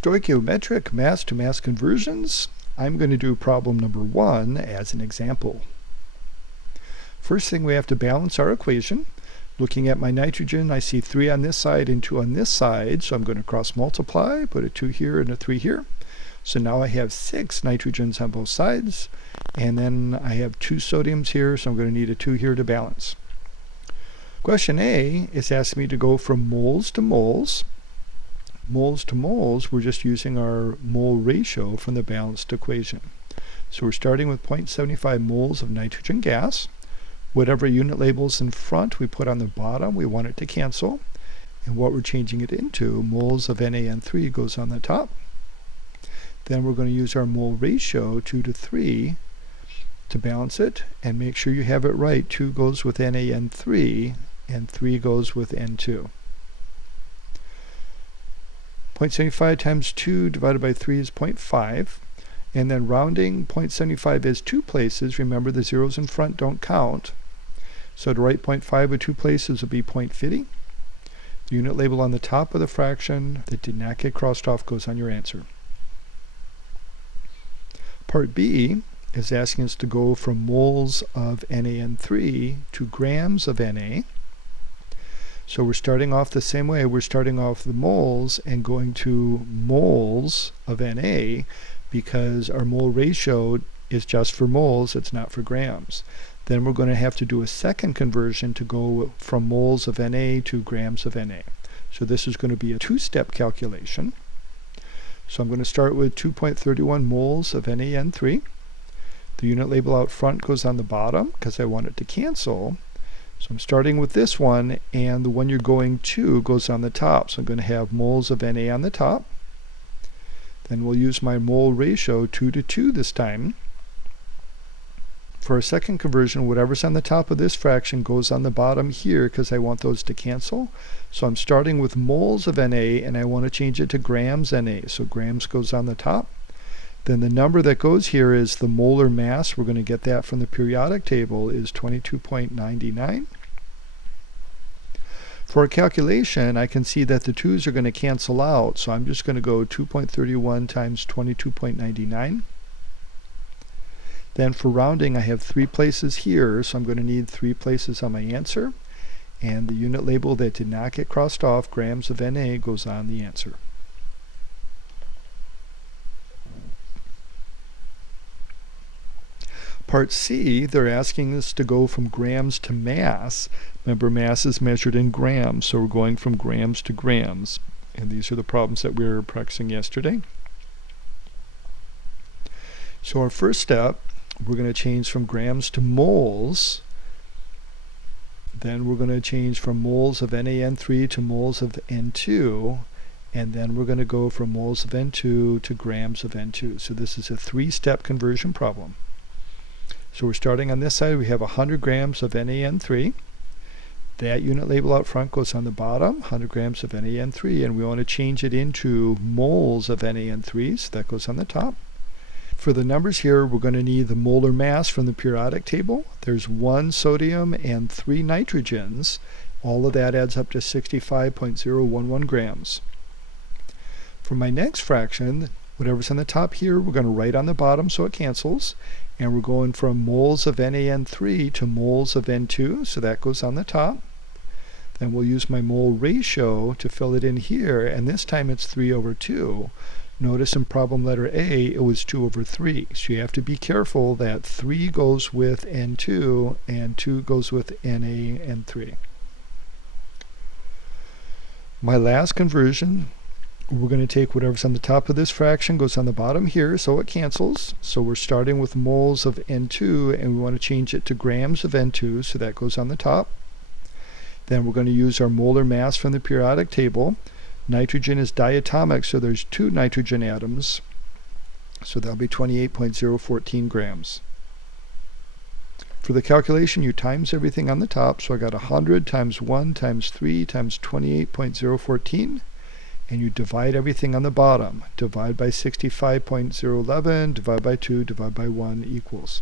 Stoichiometric mass-to-mass conversions. I'm going to do problem number 1 as an example. First thing, we have to balance our equation. Looking at my nitrogen, I see 3 on this side and 2 on this side, so I'm going to cross multiply, put a 2 here and a 3 here. So now I have 6 nitrogens on both sides, and then I have 2 sodiums here, so I'm going to need a 2 here to balance. Question A is asking me to go from moles to moles. Moles to moles, we're just using our mole ratio from the balanced equation. So we're starting with 0.75 moles of nitrogen gas. Whatever unit labels in front we put on the bottom, we want it to cancel. And what we're changing it into, moles of NaN3, goes on the top. Then we're going to use our mole ratio, 2 to 3, to balance it. And make sure you have it right. 2 goes with NaN3, and 3 goes with N2. 0.75 times 2 divided by 3 is 0.5. And then rounding 0.75 as 2 places, remember the zeros in front don't count. So to write 0.5 with 2 places would be 0.50. The unit label on the top of the fraction that did not get crossed off goes on your answer. Part B is asking us to go from moles of NaN3 to grams of Na. So we're starting off the same way. We're starting off the moles and going to moles of Na because our mole ratio is just for moles, it's not for grams. Then we're going to have to do a second conversion to go from moles of Na to grams of Na. So this is going to be a 2-step calculation. So I'm going to start with 2.31 moles of NaN3. The unit label out front goes on the bottom because I want it to cancel. So I'm starting with this one, and the one you're going to goes on the top. So I'm going to have moles of Na on the top. Then we'll use my mole ratio, 2 to 2 this time. For a second conversion, whatever's on the top of this fraction goes on the bottom here because I want those to cancel. So I'm starting with moles of Na, and I want to change it to grams Na. So grams goes on the top. Then the number that goes here is the molar mass. We're going to get that from the periodic table, is 22.99. For a calculation, I can see that the 2's are going to cancel out, so I'm just going to go 2.31 times 22.99. Then for rounding, I have 3 places here, so I'm going to need 3 places on my answer. And the unit label that did not get crossed off, grams of Na, goes on the answer. Part C, they're asking us to go from grams to mass. Remember, mass is measured in grams, so we're going from grams to grams. And these are the problems that we were practicing yesterday. So our first step, we're going to change from grams to moles. Then we're going to change from moles of NaN3 to moles of N2. And then we're going to go from moles of N2 to grams of N2. So this is a 3-step conversion problem. So we're starting on this side. We have 100 grams of NaN3. That unit label out front goes on the bottom, 100 grams of NaN3, and we want to change it into moles of NaN3, so that goes on the top. For the numbers here, we're going to need the molar mass from the periodic table. There's 1 sodium and 3 nitrogens. All of that adds up to 65.011 grams. For my next fraction, whatever's on the top here, we're going to write on the bottom so it cancels. And we're going from moles of NaN3 to moles of N2, so that goes on the top. Then we'll use my mole ratio to fill it in here, and this time it's 3 over 2. Notice in problem letter A, it was 2 over 3. So you have to be careful that 3 goes with N2 and 2 goes with NaN3. My last conversion, we're going to take whatever's on the top of this fraction, goes on the bottom here, so it cancels. So we're starting with moles of N2, and we want to change it to grams of N2, so that goes on the top. Then we're going to use our molar mass from the periodic table. Nitrogen is diatomic, so there's 2 nitrogen atoms, so that'll be 28.014 grams. For the calculation, you times everything on the top, so I got 100 times 1 times 3 times 28.014. And you divide everything on the bottom. Divide by 65.011, divide by 2, divide by 1 equals.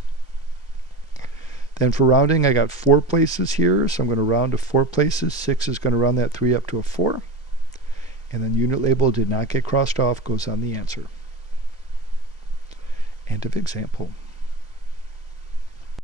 Then for rounding, I got 4 places here, so I'm going to round to 4 places. 6 is going to round that 3 up to a 4. and then unit label did not get crossed off goes on the answer. End of example.